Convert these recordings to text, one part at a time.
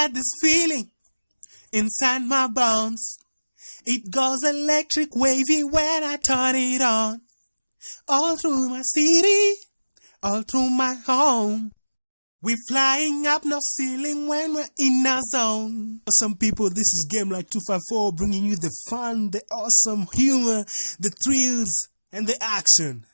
got this feeling inside my bones. It goes electric wavy when I turn it on. All through my city, all through my home. We're flying up, no ceiling when we're in our zone. For some people, this is Game Like 254, bringing you the fun, the awesome humor, the thrills, and the action.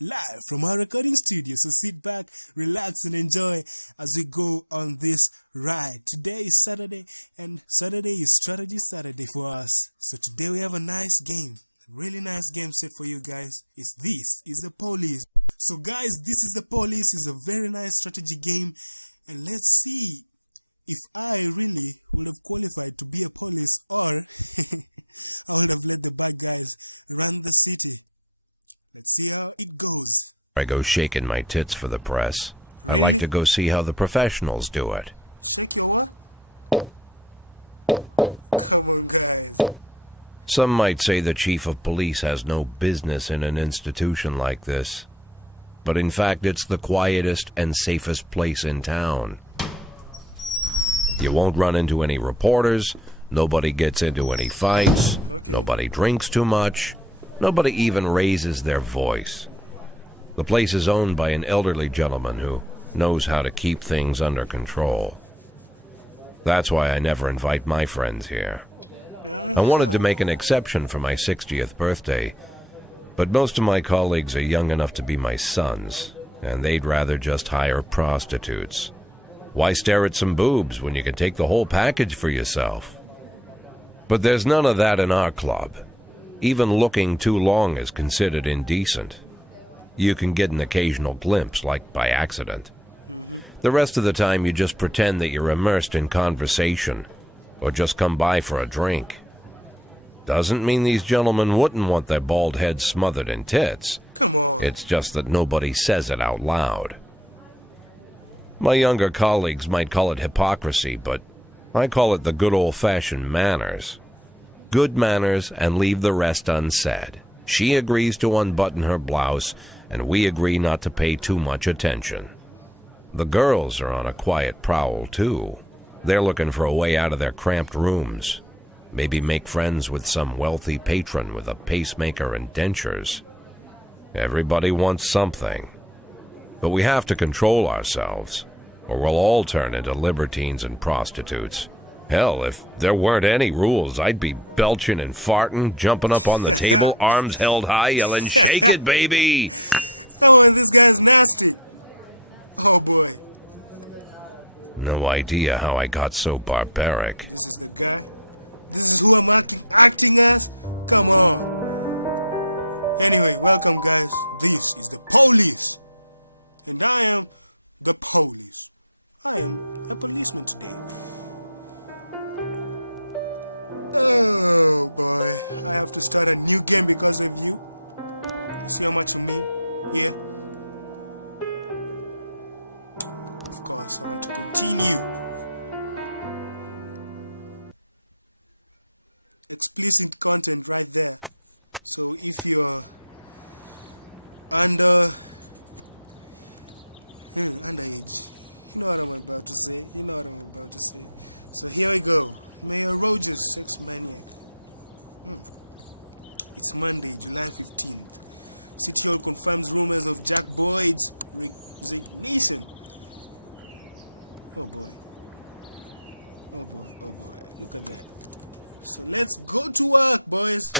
Live from our recording studio. So sit back, relax, and enjoy as we go on this ride. Today is Saturday, and Saturday is Strategy Saturday for us. So today we have a nice game. Really nice game set for you guys. This is the Police. So guys, this is the Police. It's a very nice strategy game, and let's see if I really would have qualified to be a police, or I would have let the bad guys run the city. Let's see how it goes. I go shaking my tits for the press. Really? I like to go see how the professionals do it. Shake your what? Come on, guys. Some might say the chief of police has no business in an institution like this. But in fact, it's the quietest and safest place in town. You won't run into any reporters, nobody gets into any fights, Nobody drinks too much, nobody even raises their voice. The place is owned by an elderly gentleman who knows how to keep things under control. That's why I never invite my friends here. I wanted to make an exception for my 60th birthday, but most of my colleagues are young enough to be my sons, and they'd rather just hire prostitutes. Why stare at some boobs when you can take the whole package for yourself? But there's none of that in our club. Even looking too long is considered indecent. You can get an occasional glimpse, like by accident. The rest of the time you just pretend that you're immersed in conversation, or just come by for a drink. Doesn't mean these gentlemen wouldn't want their bald heads smothered in tits. Come on. It's just that nobody says it out loud. My younger colleagues might call it hypocrisy, but I call it the good old-fashioned manners. Good manners and leave the rest unsaid. She agrees to unbutton her blouse, and we agree not to pay too much attention. The girls are on a quiet prowl, too. They're looking for a way out of their cramped rooms. Maybe make friends with some wealthy patron with a pacemaker and dentures. Everybody wants something. But we have to control ourselves, or we'll all turn into libertines and prostitutes. Hell, if there weren't any rules, I'd be belching and farting, jumping up on the table, arms held high, yelling, "Shake it, baby!" Come on, this guy's nasty. Oh boy. No idea how I got so barbaric. This is the guy? This is who I'm acting as? Come on. Anyway, welcome guys. This is the Police. And I am the Police. I am a policeman today. Oh boy. I have to start a new game because of you. You see how much you mean? Yeah. Of course, I want to continue. Explicit content right there. So if you're underage, you know what I'm about to say. So here we go. Mayor Rogers, sex maniac. It's Monday, July 15th. City Hall confirms rumors of Jack Boyd's resignation. Oh boy. Look at that. So let's go to work, boys.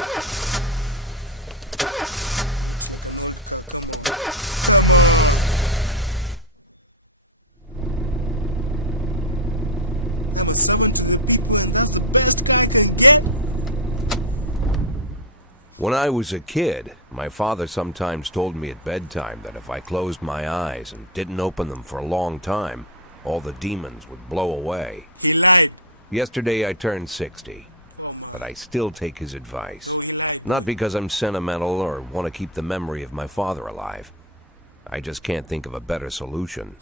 Looks like an old car. Come on. I'm a servant to the people, and that's the best guy can get. When I was a kid, my father sometimes told me at bedtime that if I closed my eyes and didn't open them for a long time, all the demons would blow away. He lied. Yesterday I turned 60. Oh my. But I still take his advice. No, he lied. Not because I'm sentimental or want to keep the memory of my father alive. I just can't think of a better solution.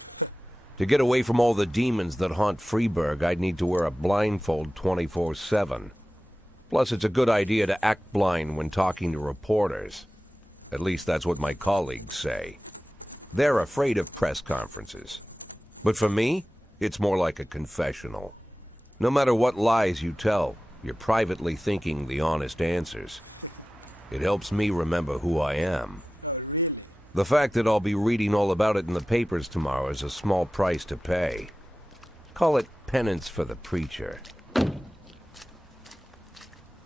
To get away from all the demons that haunt Freeburg, I'd need to wear a blindfold 24/7. Plus, it's a good idea to act blind when talking to reporters. At least that's what my colleagues say. They're afraid of press conferences. But for me, it's more like a confessional. No matter what lies you tell, you're privately thinking the honest answers. It helps me remember who I am. Oh, really? The fact that I'll be reading all about it in the papers tomorrow is a small price to pay. Call it penance for the preacher.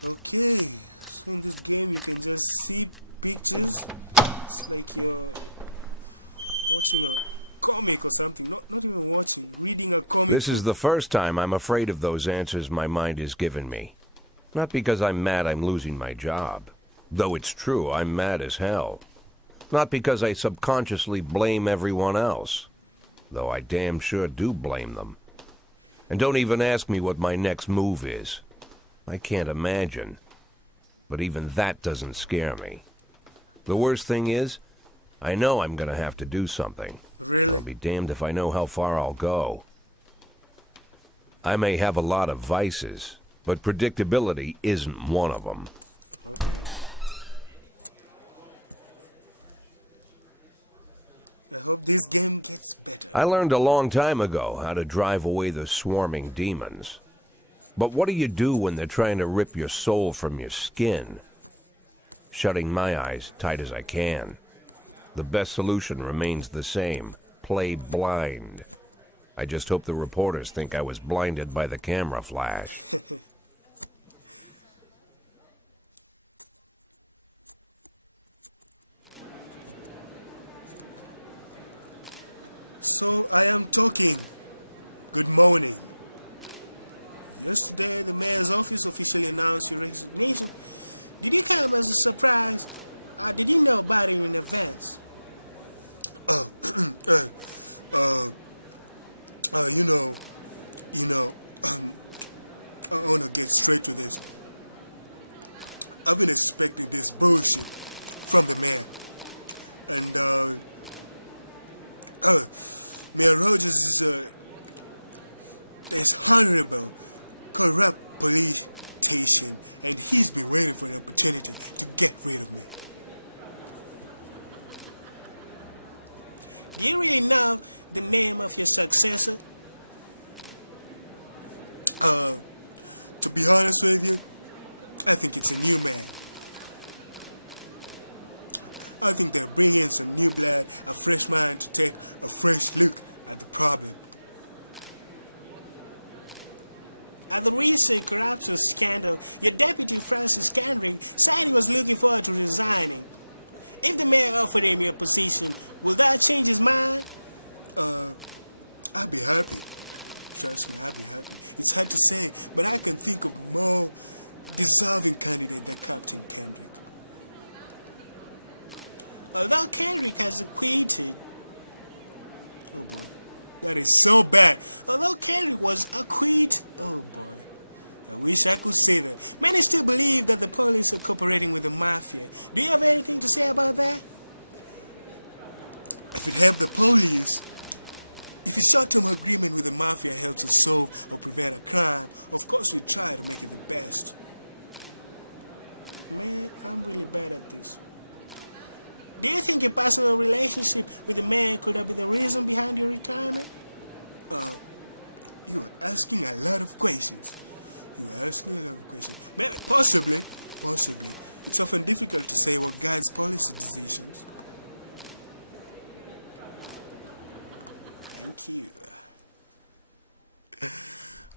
Okay, so in this game you can just see pictures. It's like you're watching a comic or something. Not even watching, reading a comic. This is the first time I'm afraid of those answers my mind has given me. Not because I'm mad I'm losing my job. Though it's true, I'm mad as hell. Not because I subconsciously blame everyone else. Though I damn sure do blame them. And don't even ask me what my next move is. I can't imagine. But even that doesn't scare me. The worst thing is, I know I'm going to have to do something. Really? I'll be damned if I know how far I'll go. I may have a lot of vices, but predictability isn't one of them. Okay. I hope this game gets better. I learned a long time ago how to drive away the swarming demons. But what do you do when they're trying to rip your soul from your skin? Shutting my eyes tight as I can. The best solution remains the same. Play blind. I just hope the reporters think I was blinded by the camera flash. So I am talking. Good morning. Yesterday, the mayor's office officially announced your resignation. Did you come as a surprise, or did you know about it in advance? I want to get straight to this. I've been expecting this bullshit from the mayor. And, Mayor Rogers is dishonorable, corrupt police station, and he's been waiting for an opportunity to get rid of me. Do you really know the name of your successor? To be honest with you, I think it's a new man. I think they're bringing some new blood, a fresh mind to take a fresh look at the problem. At the recent corruption scandal, your deputy Francis Kendrick said he was looking forward to resigning. If the mayor offered him your position, will that change his mind? I'd be happy. Trust me, I'd be happy. It's hard to say, but I can think of more deserving candidate than Captain Kendrick. Although Kendrick has acquitted... Oh boy. That is so bad. Although Kendrick was acquitted... Oh boy. I wish I could say that. Many still believe that the police are cooperating with the mafia. Do you have anything to say about that? If it helped the police... If a short-term agreement with the mafia helps us solve or prevent a crime, of course we try to make it the best. Man, I'm really bad at this. Do you think your personal relationship with the man could have been the reason behind your retirement? You are asking a lot of questions. Possibly. It's often difficult to say what guides policy decisions. Thank you.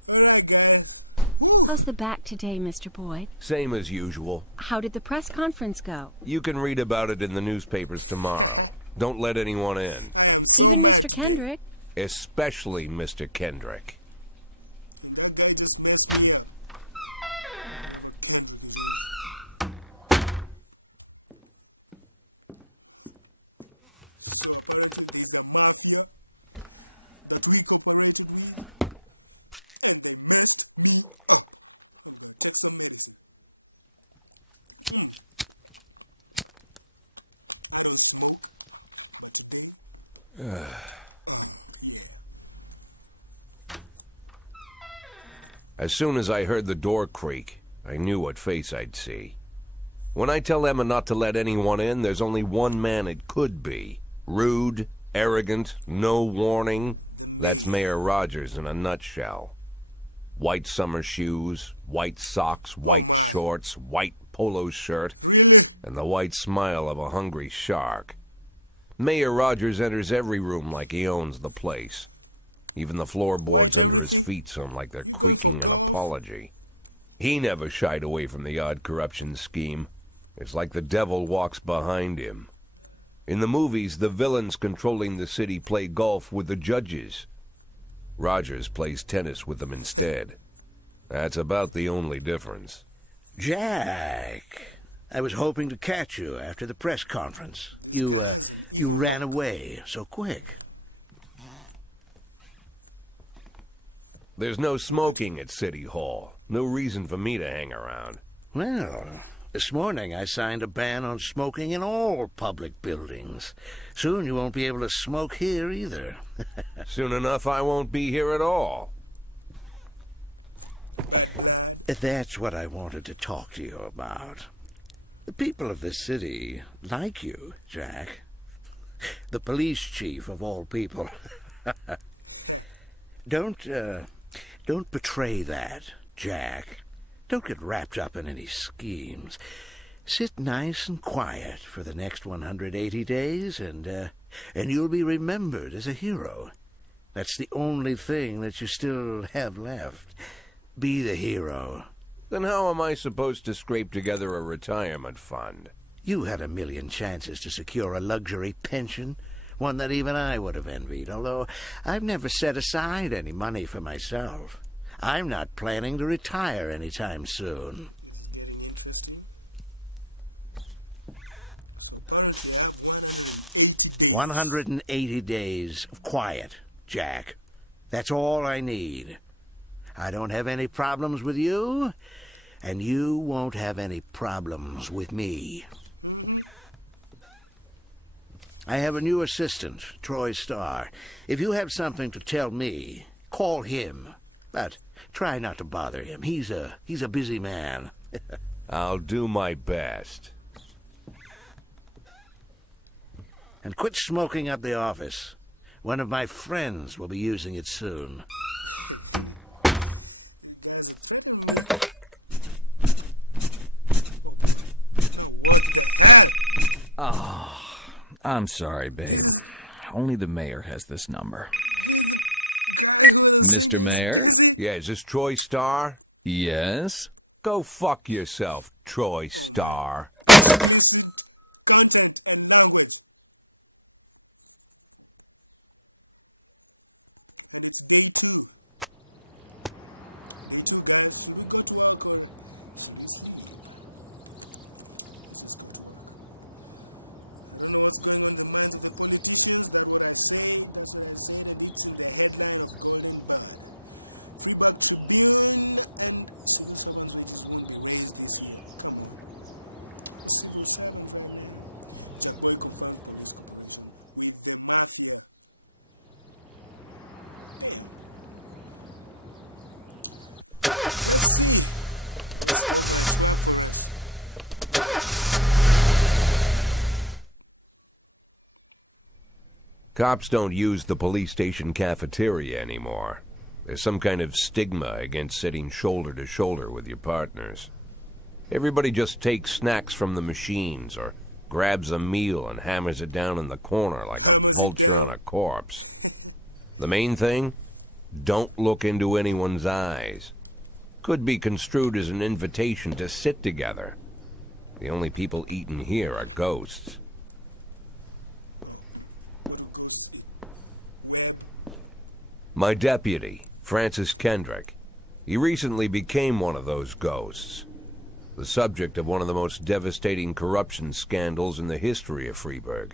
Alright, guys. Woo! How's the back today, Mr. Boyd? Same as usual. How did the press conference go? You can read about it in the newspapers tomorrow. Don't let anyone in. I am so Even mad Mr. today. Kendrick? Especially Mr. Kendrick. And that guy just messed me up. Whoever Kendrick is. So apparently there's a mafia that we cooperated with, and they messed me up. I'm gonna take some medicine. I don't smoke, but today, yeah. As soon as I heard the door creak, I knew what face I'd see. When I tell Emma not to let anyone in, there's only one man it could be. Rude, arrogant, no warning. The mayor. That's Mayor Rogers in a nutshell. White summer shoes, white socks, Oh, white my. shorts, white polo shirt, Really? and the white smile of a hungry shark. Mayor Rogers enters every room like he owns the place. Even the floorboards White under his everything? feet sound like they're You going for creaking an golf? apology. He never shied away from the odd corruption scheme. It's like the devil walks behind him. In the movies, the villains controlling the city play golf with the judges. Rogers plays tennis with them instead. That's about the only difference. Jack, I was hoping to catch you after the press conference. This guy has an evil You ran look. away so quick. There's no smoking at City Hall. No reason for me to hang around. Well, this morning I signed a ban on smoking in all public buildings. Soon you won't be able to smoke here either. Soon enough, I won't be here at all. Bad blood. That's what I wanted to talk to you about. The people of this city like you, Jack. The police chief of all people. Don't betray that, Jack. Don't get wrapped up in any schemes. Sit nice and quiet for the next 180 days, and you'll be remembered as a hero. That's the only thing that you still have left. Be the hero. Then how am I supposed to scrape together a retirement fund? You had a million chances to secure a luxury pension, one that even I would have envied, although I've never set aside any money for myself. I'm not planning to retire anytime soon. This is getting interesting. So apparently I have 180 days. 180 days of quiet, Jack. That's all I need. I don't have any problems with you, and you won't have any problems with me. Mm-hmm. I have a new assistant, Troy Starr. If you have something to tell me, call him. But try not to bother him. He's a busy man. I'll do my best. And quit smoking up the office. One of my friends will be using it soon. You guys are threatening me. Oh boy. Now what the hell? I'm sorry, babe. This is Only the mayor has this number. this guy who was saying Mr. is Mayor? busy. Yeah, is this Troy Starr? Yes? Go fuck yourself, Troy Oh, Starr. Explicit content and language. And it's day 2. Day 2, guys. Should we go to work or should we sleep? Let's just go to work. I don't know what's going on in the minds of the politicians. That's what I say. That's what I said, and it's in the headline of Golden Bird. Freeburg Tribune and civil servants' wages won't be raised this year. Come on. A civil servant right now. Jack Boy confirms police cooperation with the mafia. Damn. Let's see what's over at work for us. Cops don't use the police station cafeteria anymore. There's some kind of stigma against sitting shoulder to shoulder with your partners. Everybody just takes snacks from the machines or grabs a meal and hammers it down in the corner like Hammers a it vulture down? on a corpse. The main thing? Don't look into anyone's eyes. Could be construed as an invitation to sit together. The only people eating here are ghosts. Oh, what do ghosts eat? Web? My deputy, Francis Kendrick. He recently became one of those ghosts. The subject of one of the most devastating corruption scandals in the history of Freeburg.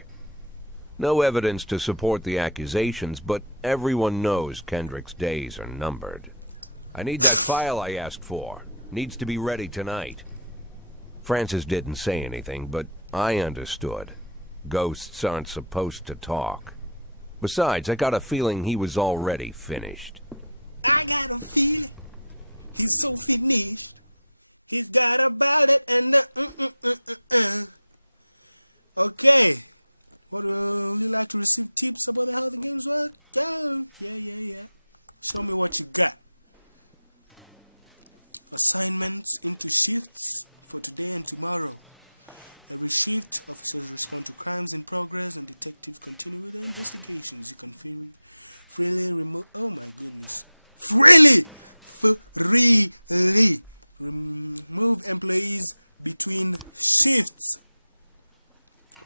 No evidence to support the accusations, but everyone knows Kendrick's days are numbered. I need that file I asked for. Needs to be ready tonight. Francis didn't say anything, but I understood. Ghosts aren't supposed to talk. Besides, I got a feeling he was already finished. I got a feeling he's so finished. He's got a ballot and Okay. Would you like to receive tips about how the games work? Yeah. Show me what you got. Assignments into shifts for today and tomorrow. Every shift, officers respond to crimes in progress and detectives continue with their investigations. You can freely remove... Oh my goodness. Freely remove employees between shifts.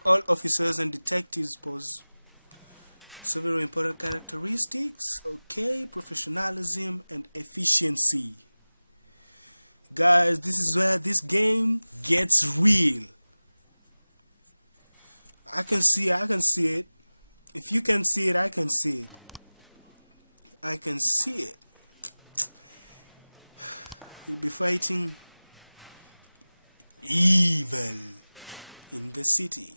All officers and detectives pose several important characteristics. Okay, professionalism and efficiency. Guys, this is where this game gets real. I can see it. If you can see it, I can see it. I can see it. You'll be fighting evil in the city.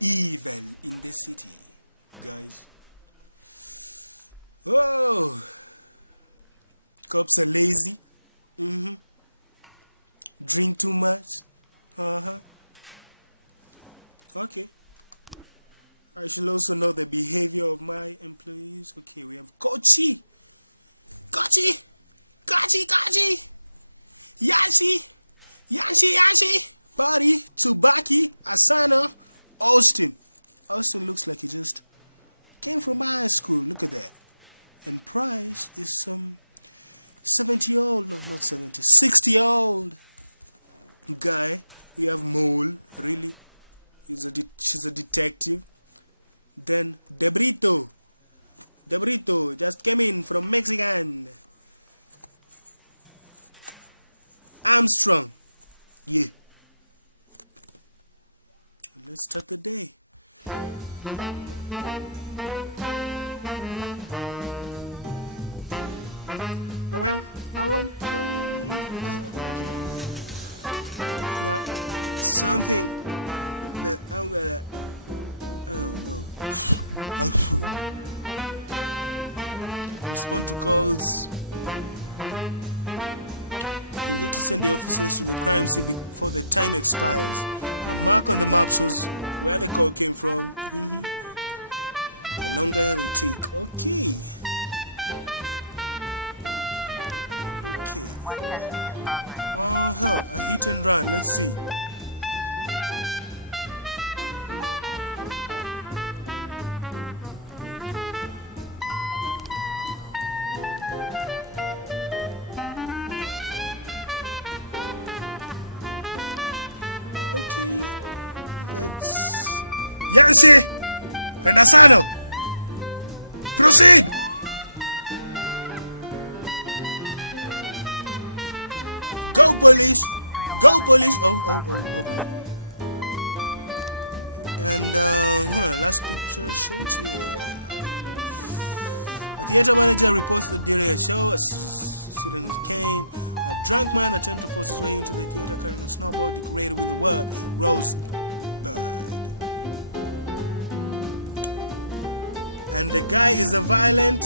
Evil in the city, guys. Oh, cops are lazy. Drink too much. Okay. I should also know the behavior of my employees. Okay, we have Kochi, Yanshi, Buddy, Tsubaki, Asano, Austin. Austin looks like he just came from high school. Look at that. And Price is some 70-year-old, no, not 70, 60-year-old guy. We have Mole, really. She's a detective. Then Debrito just came in from Mexican. Armstrong, yeah. Let's start the day. Something that I'm gonna... Oh no. Respond to calls. You need to send the officers to the crime scene before the time expires. A mark on the map shows where the call came from. The longer they take. Okay. A hit and run. Let's see. Okay, let's... Yanshi and Asano, proceed! Go police! Go police! Oh. And last picture shows here. A theater manager reports that during a show, a student is caned. A drunk man attempted to force his way into the theater carrying a snowball decorated with the word Rosebud. And the guy is a violent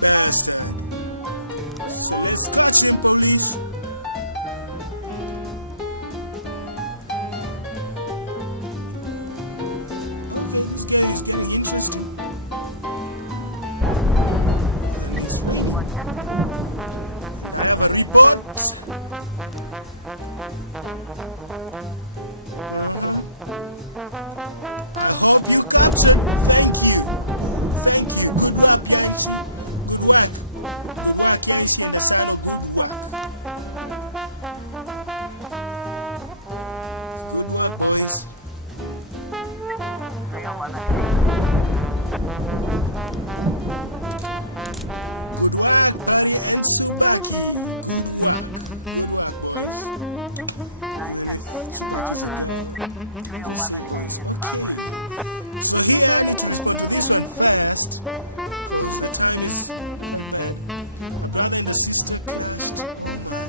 bastard. So let's catch him, police. Okay, this game is getting interesting. And it's raining. I have a report. I hope you captured. Thank you. Good work, Yanshi. Good work, Yanshi and Asano. Good work. Good work, boys. Good work, Buddy and Tsubaki. Good work, boys. Even if Tsubaki's a girl, just say boys. Okay. So here I need to respond to this one first, because the time is quite bad. A brother and a sister clashed. Oh my.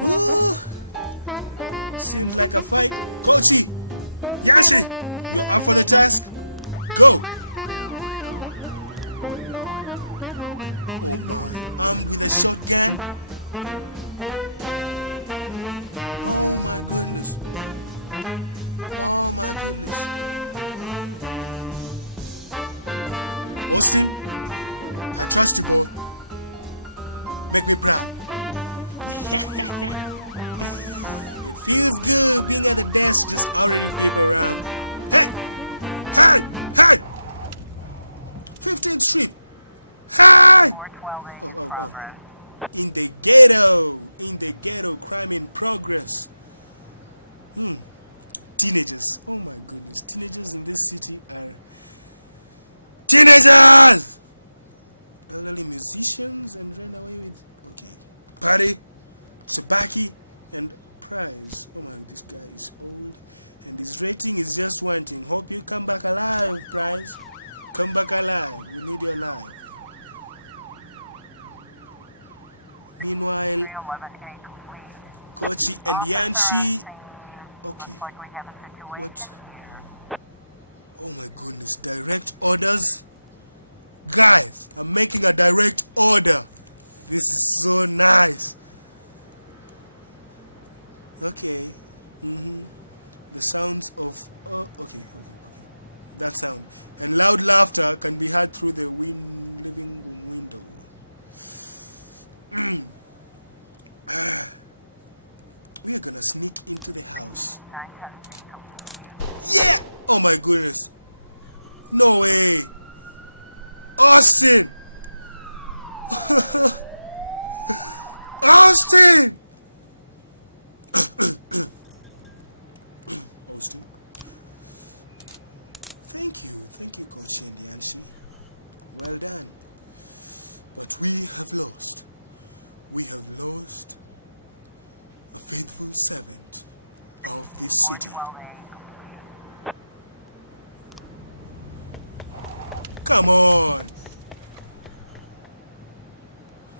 Woo! Seems like a fight. Kochi! Yanshi! You're up for the task? Go! Oh my, armed with a shotgun? Oh my goodness. Austin, I trust you, boy. Make me proud. It feels good being at the desk just ordering people around. Hey! Hey! Hey! 15th Street. Hey! Oh. In the ghetto, crime in progress. Teenagers. Oh my goodness. Teenagers in this city are teenagers! Elderly musicians and ran away with. Okay. Party, Sabaki, and Prize. Oh my, this guy is old. And his rating is just one thing. Hope you come back alive, Prize. Come back alive. We need you alive. Meanwhile, Kochi and Yanshi. Okay. What? Oh my goodness. Direct orders? Guys, I'm making a direct order. This is so nice. Okay. The sounds of... Oh, okay. That sound. And loud laughter can be heard through the living room window. We are gonna sneak into the house. Yeah! Oh my goodness. No way. Austin! Austin! Austin? Thank you, Kochi and Yanshi. Well done. But we have lost. We have lost a faithful servant of this city. Come on!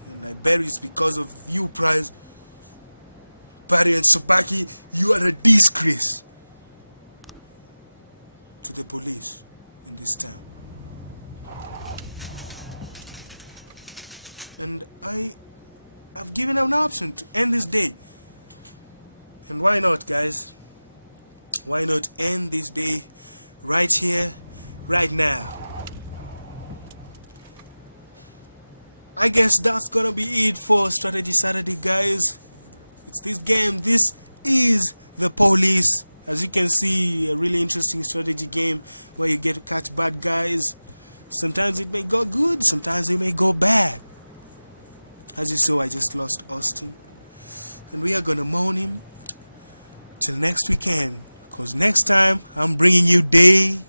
And I bet it's because of you, Prize. Barry and Sabaki, you are a disgrace to the police in this town. And I've given an option to end this day. And why not, guys? Why not end this day right here, right now? I guess that's gonna be it for Strategy Saturday, guys. It's this game. This is The Police. As you can see, a really interesting strategy game where you get to catch bad guys. Sometimes it may go good, sometimes it may go bad. As you saw, I just lost Austin. And we are gonna mourn him till next weekend. Because next time, I'm bringing you day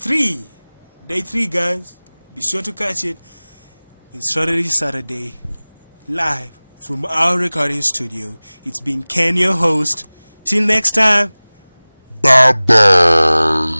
3. Day 3, guys. Be sure to catch it in Strategy Saturday, live from our recording studio. It's been Ken, your host. Till next time. Bye-bye.